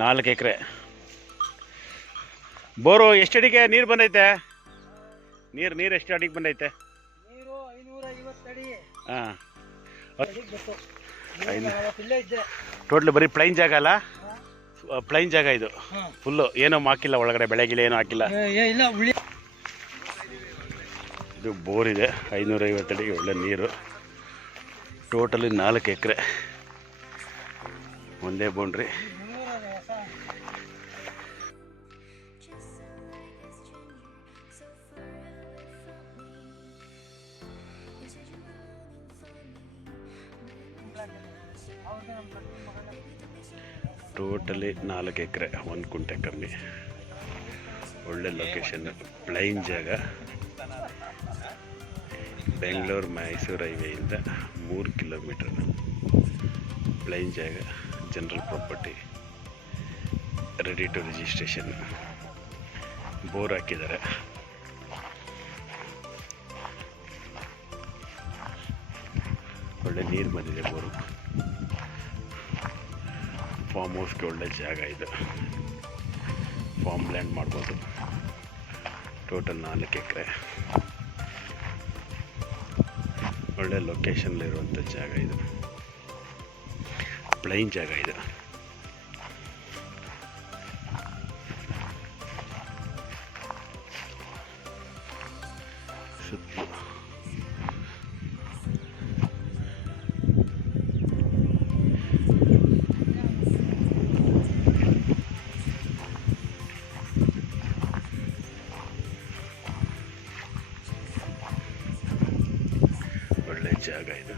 4 ಎಕರೆ. Bore ಎಷ್ಟು ಅಡಿಗೆ ನೀರು ಬಂದೈತೆ? ನೀರು ಎಷ್ಟು ಅಡಿಗೆ ಬಂದೈತೆ? ಹಾಂ, ಟೋಟ್ಲಿ ಬರೀ ಪ್ಲೈನ್ ಜಾಗ ಅಲ್ಲ? ಪ್ಲೈನ್ ಜಾಗ ಇದು ಫುಲ್ಲು, ಏನೋ ಹಾಕಿಲ್ಲ ಒಳಗಡೆ, ಬೆಳೆಗಿಲ್ಲ ಏನೂ ಹಾಕಿಲ್ಲ. ಇದು ಬೋರ್ ಇದೆ, 550 ಅಡಿಗೆ ಒಳ್ಳೆ ನೀರು. ಟೋಟಲಿ 4 ಎಕರೆ, ಒಂದೇ ಬೌಂಡ್ರಿ. ಟೋಟಲಿ 4 ಎಕರೆ, 1 ಕುಂಟೆ ಕಮ್ಮಿ. ಒಳ್ಳೆ ಲೊಕೇಶನ್, ಪ್ಲೈನ್ ಜಾಗ. ಬೆಂಗಳೂರು ಮೈಸೂರು ಹೈವೇಯಿಂದ 3 ಕಿಲೋಮೀಟರ್. ಪ್ಲೈನ್ ಜಾಗ, general property, ready to registration. Bore ಹಾಕಿದ್ದಾರೆ. ಒಳ್ಳೆ ನೀರು ಬಂದಿದೆ ಬೋರು. ಫಾರ್ಮ್ ಹೌಸ್ಗೆ ಒಳ್ಳೆ ಜಾಗ ಇದು, ಫಾರ್ಮ್ ಲ್ಯಾಂಡ್ ಮಾಡ್ಬೋದು. ಟೋಟಲ್ 4 ಎಕರೆ, ಒಳ್ಳೆ ಲೊಕೇಶನ್ಲಿರುವಂಥ ಜಾಗ ಇದು, ಪ್ಲೈನ್ ಜಾಗ ಇದು. ಸುತ್ತಲೂ ಒಳ್ಳೆ ಜಾಗ ಇದು.